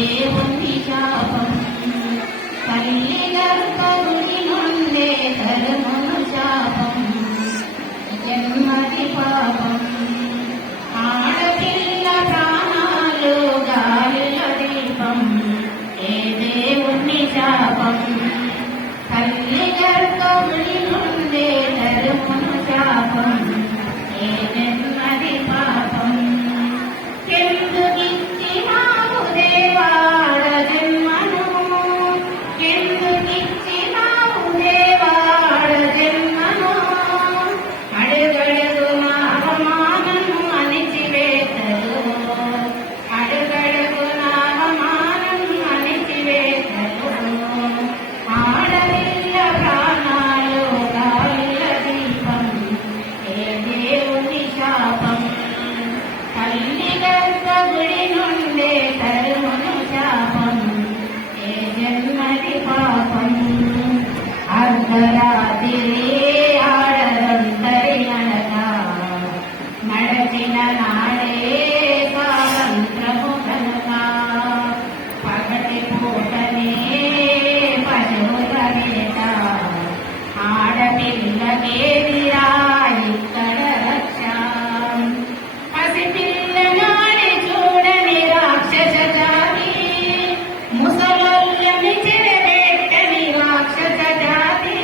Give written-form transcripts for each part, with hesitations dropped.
దేవుని శాపం తల్లి గర్భగుడి నుండే తరుమును శాపం జన్మది పాపం ఆడపిల్ల ప్రాణాలు గాలిలో దీపం ఏ దేవుని శాపం తల్లి గర్భగుడి నుండే తరుమును శాపం ఏ జన్మది పాపం ఎందుకిచ్చినావు దేవాడ జన్మను ఎందుకిచ్చినావు దేవాడ జన్మను అడుగడుగున అవమానము అణిచివేతలు అడుగడుగున అవమానము అణిచివేతలు ఆడపిల్ల ప్రాణాలు గాలిల దీపం ఏ దేవుని శాపం తల్లి గర్భగుడి నుండే తరుమును శాపం ఏ జన్మది పాపం అర్ధరాత్రి ఆడదంతరి నడక నడచిన నాడే స్వాతంత్రము కనుక పగటి పూటనే పశువుల వేట ఆడపిల్లకేదిరా ఇక్కడ రక్ష పసిపిల్లనాడి చూడని రాక్షస జాతి ముసలొల్లని చెరబెట్టని రాక్షస జాతి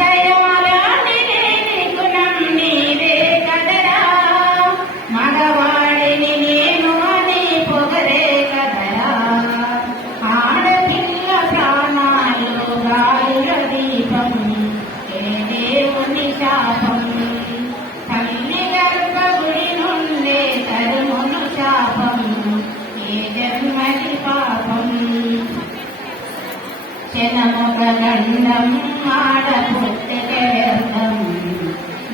దయాలాని లేని గుణం నీదే కదరా మగవాడిని నేను అని పొగరే కదరా ఆడపిల్ల ప్రాణాలు గాలిల దీపం ఏ దేవుని శాపం తల్లి గర్భగుడి నుండే తరుమును శాపం ఏ జన్మది పాపం జనముగ గండం ఆడపుట్టిక వ్యర్థం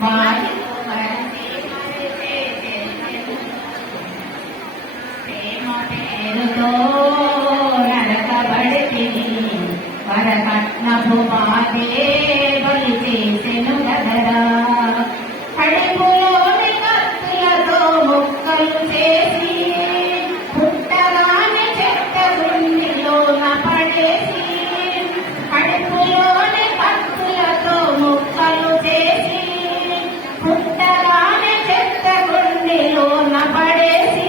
వారితో మరచి మరిచే ప్రేమ పేరుతో నరకబడితిని వరకట్నపు బాధే బలి చేసెను గదరా కడుపులోని కత్తులతో ముక్కలు చేసి పుట్టగానే చెట్ట గుండిలోన పడేసి కడుపులోని కత్తులతో ముక్కలు చేసి పుట్టగానే చెట్ట గుండిలోన పడేసి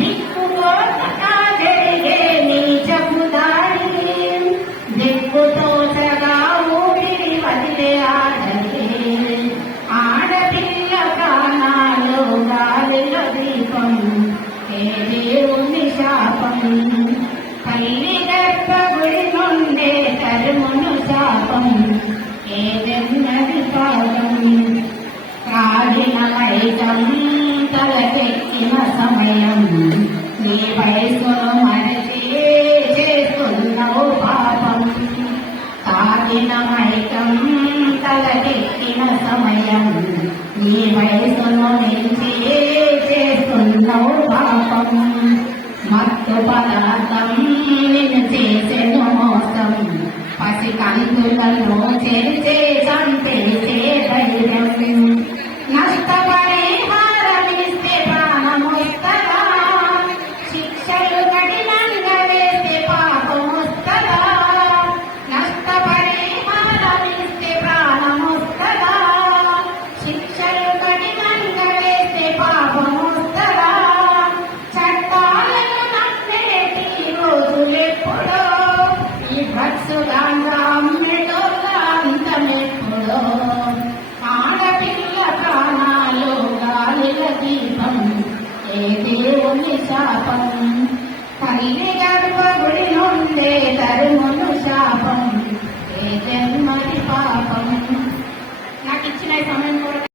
దిక్కుకోక జరిగే నీచపు దాడి దిక్కుతోచగా ఊపిరి వదిలే ఆడలే ఆడపిల్ల ప్రాణాలు గాలిలో దీపం ఏ దేవుని శాపం తల్లి గర్భగుడి నుండే తరుమును శాపం ఏ జన్మది పాపం కాడిన మైకం తలకెక్కిన సమయం నీ వయసును మరచి చేస్తున్నావు పాపం కాడిన మైకం తలకెక్కిన సమయం నీ వయసును నిలిచి చేస్తున్నావు పాపం మత్తు పదార్థం నిన్ను చేసెను మోసం పసి కంతులను చేసే చంపేసే ధైర్యం నష్టపరిహారమిస్తే ప్రాణమొస్తదా శిక్షలు కఠినంగా వేస్తే పాపమొస్తదా నష్టపరిహారమిస్తే ప్రాణమొస్తదా శిక్షలు కఠినంగా వేస్తే పాపమొస్తదా చట్టాలను నమ్మేటి రోజులెప్పుడో ఈ భక్సులాంగా అమ్మెటోళ్ళ అంతమెప్పుడో ఆడపిల్ల ప్రాణాలు గాలిల దీపం ఏ దేవుని శాపం తల్లి గర్భగుడి నుండే తరుమును శాపం ఏ జన్మది పాపం నాకు ఇచ్చిన సమయం కూడా